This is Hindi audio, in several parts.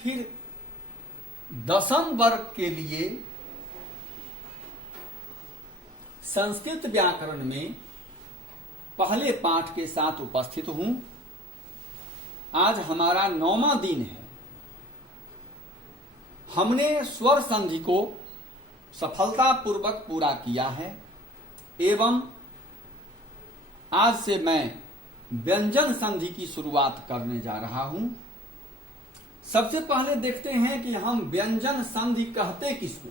फिर 10वीं वर्ग के लिए संस्कृत व्याकरण में पहले पाठ के साथ उपस्थित हूं। आज हमारा 9वां दिन है। हमने स्वर संधि को सफलतापूर्वक पूरा किया है एवं आज से मैं व्यंजन संधि की शुरुआत करने जा रहा हूं। सबसे पहले देखते हैं कि हम व्यंजन संधि कहते किसको।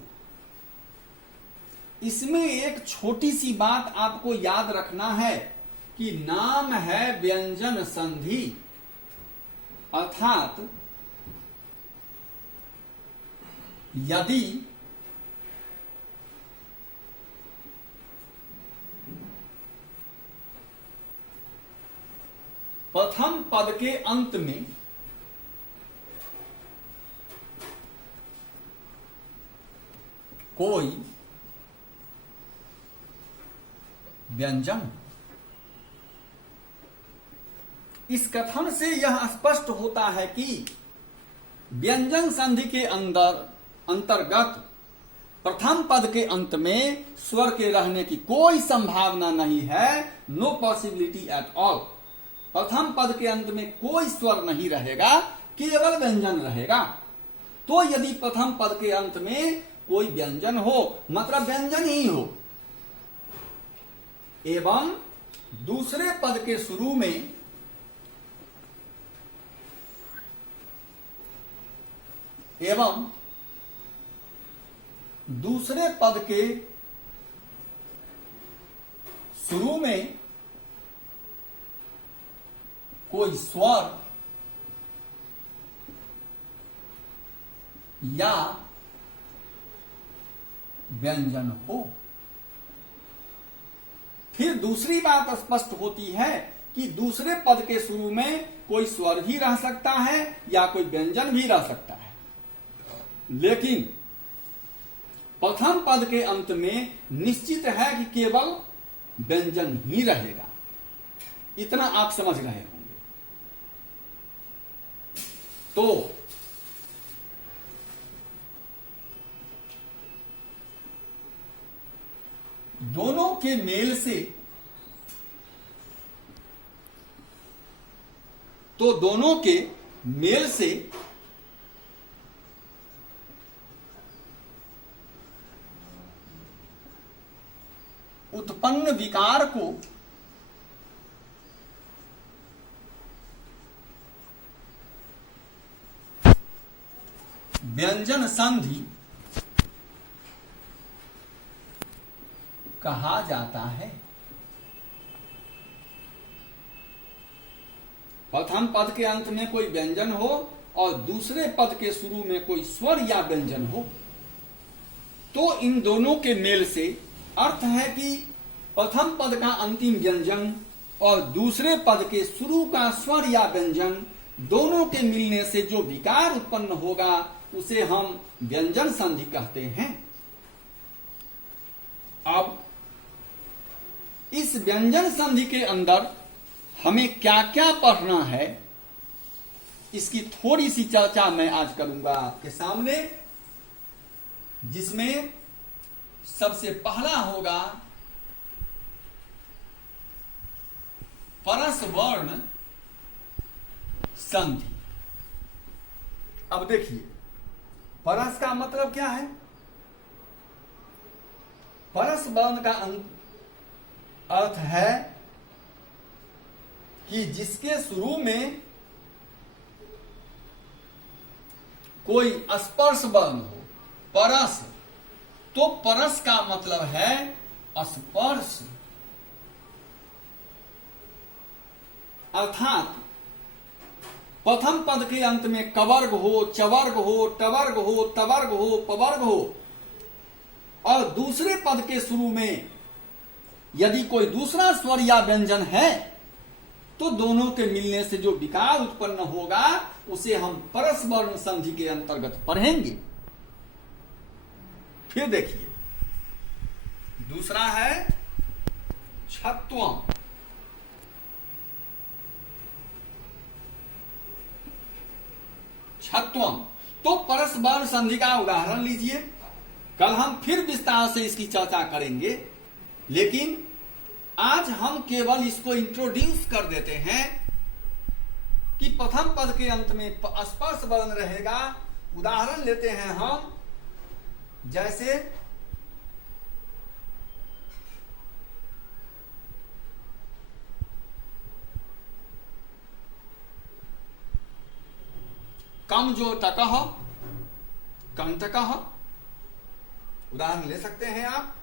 इसमें एक छोटी सी बात आपको याद रखना है कि नाम है व्यंजन संधि, अर्थात यदि प्रथम पद के अंत में कोई व्यंजन, इस कथन से यह स्पष्ट होता है कि व्यंजन संधि के अंतर्गत प्रथम पद के अंत में स्वर के रहने की कोई संभावना नहीं है। No possibility at all. प्रथम पद के अंत में कोई स्वर नहीं रहेगा, केवल व्यंजन रहेगा। तो यदि प्रथम पद के अंत में कोई व्यंजन हो मतलब व्यंजन ही हो एवं दूसरे पद के शुरू में कोई स्वर या व्यंजन हो। फिर दूसरी बात स्पष्ट होती है कि दूसरे पद के शुरू में कोई स्वर भी रह सकता है या कोई व्यंजन भी रह सकता है, लेकिन प्रथम पद के अंत में निश्चित है कि केवल व्यंजन ही रहेगा। इतना आप समझ रहे होंगे। तो दोनों के मेल से उत्पन्न विकार को व्यंजन संधि कहा जाता है। प्रथम पद के अंत में कोई व्यंजन हो और दूसरे पद के शुरू में कोई स्वर या व्यंजन हो, तो इन दोनों के मेल से अर्थ है कि प्रथम पद का अंतिम व्यंजन और दूसरे पद के शुरू का स्वर या व्यंजन दोनों के मिलने से जो विकार उत्पन्न होगा उसे हम व्यंजन संधि कहते हैं। अब इस व्यंजन संधि के अंदर हमें क्या क्या पढ़ना है, इसकी थोड़ी सी चर्चा मैं आज करूंगा आपके सामने, जिसमें सबसे पहला होगा परस वर्ण संधि। अब देखिए, परस का मतलब क्या है? परस वर्ण का अर्थ है कि जिसके शुरू में कोई स्पर्श वर्ण हो, परस। तो परस का मतलब है स्पर्श, अर्थात प्रथम पद के अंत में कवर्ग हो, चवर्ग हो, टवर्ग हो, तवर्ग हो, पवर्ग हो और दूसरे पद के शुरू में यदि कोई दूसरा स्वर या व्यंजन है तो दोनों के मिलने से जो विकार उत्पन्न होगा उसे हम परस वर्ण संधि के अंतर्गत पढ़ेंगे। फिर देखिए, दूसरा है छत्वम। छत्वम तो परस वर्ण संधि का उदाहरण लीजिए। कल हम फिर विस्तार से इसकी चर्चा करेंगे, लेकिन आज हम केवल इसको इंट्रोड्यूस कर देते हैं कि प्रथम पद के अंत में स्पर्श वर्ण रहेगा। उदाहरण लेते हैं हम, जैसे कम जो टकह कंटकह, उदाहरण ले सकते हैं आप,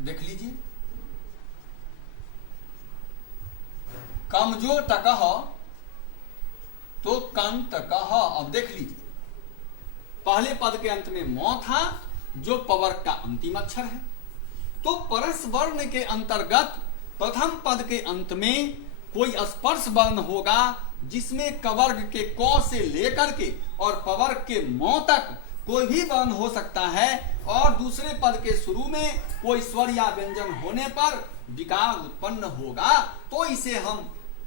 देख लीजिए। कमजो टकह तो कंटकह। अब देख लीजिए, पहले पद के अंत में मौ था जो पवर्ग का अंतिम अक्षर है। तो परस वर्ण के अंतर्गत प्रथम पद के अंत में कोई स्पर्श वर्ण होगा जिसमें कवर्ग के क से लेकर के और पवर्ग के मौ तक कोई भी वर्ण हो सकता है, और दूसरे पद के शुरू में कोई स्वर या व्यंजन होने पर विकार उत्पन्न होगा, तो इसे हम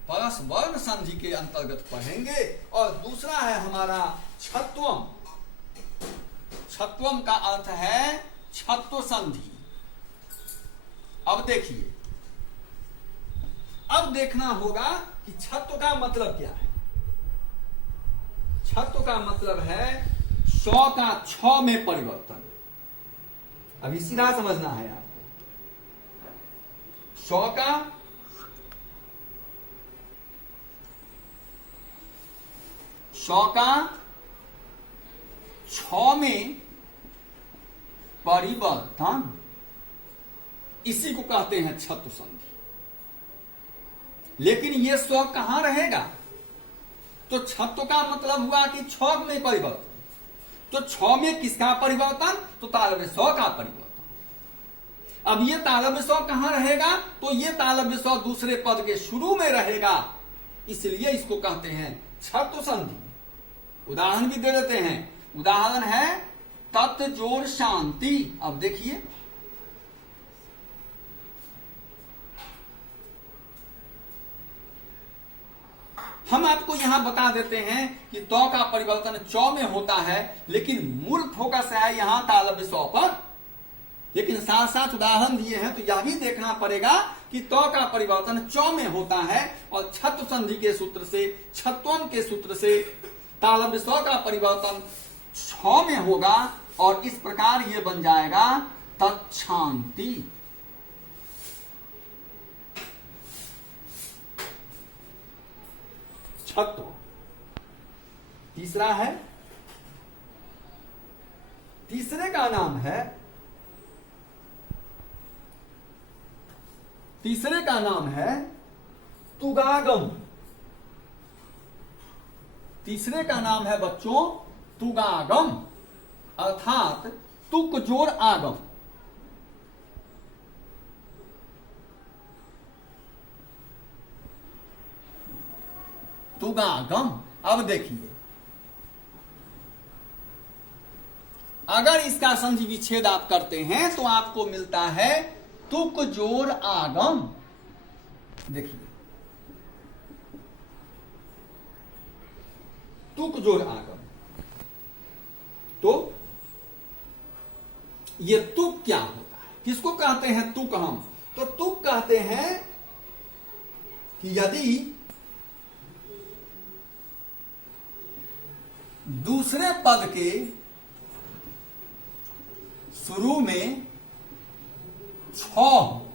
परस वर्ण संधि के अंतर्गत पढ़ेंगे। और दूसरा है हमारा छत्वम। छत्वम का अर्थ है छत्व संधि। अब देखिए, अब देखना होगा कि छत्व का मतलब क्या है। छत्व का मतलब है सौ का छ में परिवर्तन। अभी सीधा समझना है आपको। सौ का छ में परिवर्तन, इसी को कहते हैं छत्व संधि। लेकिन यह स्व कहां रहेगा? तो छत्व का मतलब हुआ कि छ में परिवर्तन। तो छ में किसका परिवर्तन? तो तालव्य स्व का परिवर्तन। अब ये तालव्य स्व कहां रहेगा? तो ये तालव्य स्व दूसरे पद के शुरू में रहेगा, इसलिए इसको कहते हैं छत्व संधि। उदाहरण भी दे देते हैं। उदाहरण है तत् जोड़ शांति। अब देखिए, हम आपको यहां बता देते हैं कि तो का परिवर्तन चौ में होता है, लेकिन मूल फोकस है यहां तालव्य स्व पर। लेकिन साथ साथ उदाहरण दिए हैं तो यह भी देखना पड़ेगा कि तो का परिवर्तन चौ में होता है, और छत्व संधि के सूत्र से, छत्वम के सूत्र से तालव्य स्व का परिवर्तन छ में होगा, और इस प्रकार यह बन जाएगा तत्शांति। छत्व। तीसरा है, तीसरे का नाम है, तीसरे का नाम है तुगागम। तीसरे का नाम है बच्चों तुगागम, अर्थात तुक जोड़ आगम। तुगागम। अब देखिए, अगर इसका संधि विच्छेद आप करते हैं तो आपको मिलता है तुक जोड़ आगम। देखिए, तुक जोड़ आगम। तो ये तुक क्या होता है? किसको कहते हैं तुक? हम तो तुक कहते हैं कि यदि दूसरे पद के शुरू में छ हो,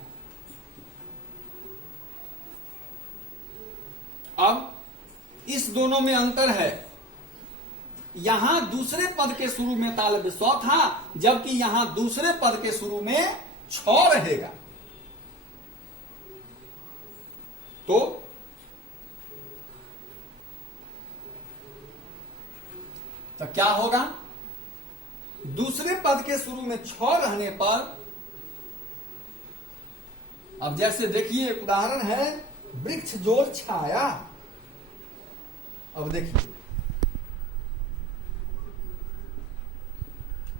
अब इस दोनों में अंतर है। यहां दूसरे पद के शुरू में तालव्य स्व था, जबकि यहां दूसरे पद के शुरू में छ रहेगा। तो क्या होगा? दूसरे पद के शुरू में छ रहने पर, अब जैसे देखिए उदाहरण है वृक्ष जोड़ छाया। अब देखिए,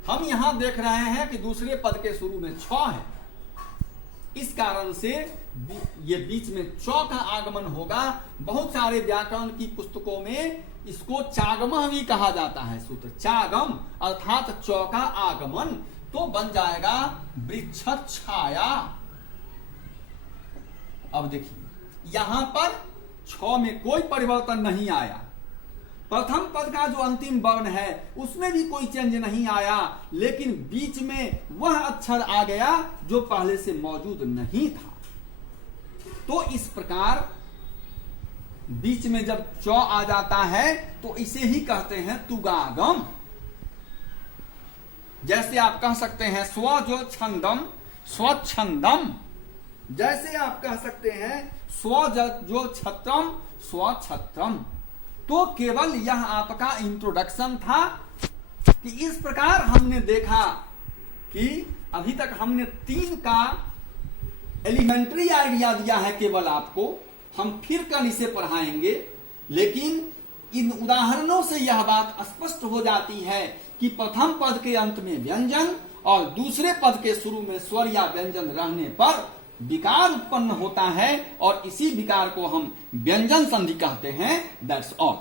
हम यहां देख रहे हैं कि दूसरे पद के शुरू में छ है, इस कारण से ये बीच में च का आगमन होगा। बहुत सारे व्याकरण की पुस्तकों में इसको चागम भी कहा जाता है। सूत्र चागम अर्थात च का आगमन, तो बन जाएगा वृक्ष छाया। अब देखिए यहां पर छ में कोई परिवर्तन नहीं आया। प्रथम पद का जो अंतिम वर्ण है उसमें भी कोई चेंज नहीं आया, लेकिन बीच में वह अक्षर आ गया जो पहले से मौजूद नहीं था। तो इस प्रकार बीच में जब च आ जाता है तो इसे ही कहते हैं तुगागम। जैसे आप कह सकते हैं स्व जो छंदम स्वच्छंदम, जैसे आप कह सकते हैं स्व जो छत्रम स्वछत्रम। तो केवल यह आपका इंट्रोडक्शन था कि इस प्रकार हमने देखा कि अभी तक हमने 3 का एलिमेंट्री आइडिया दिया है केवल आपको। हम फिर कल इसे पढ़ाएंगे, लेकिन इन उदाहरणों से यह बात स्पष्ट हो जाती है कि प्रथम पद के अंत में व्यंजन और दूसरे पद के शुरू में स्वर या व्यंजन रहने पर विकार उत्पन्न होता है, और इसी विकार को हम व्यंजन संधि कहते हैं। That's all.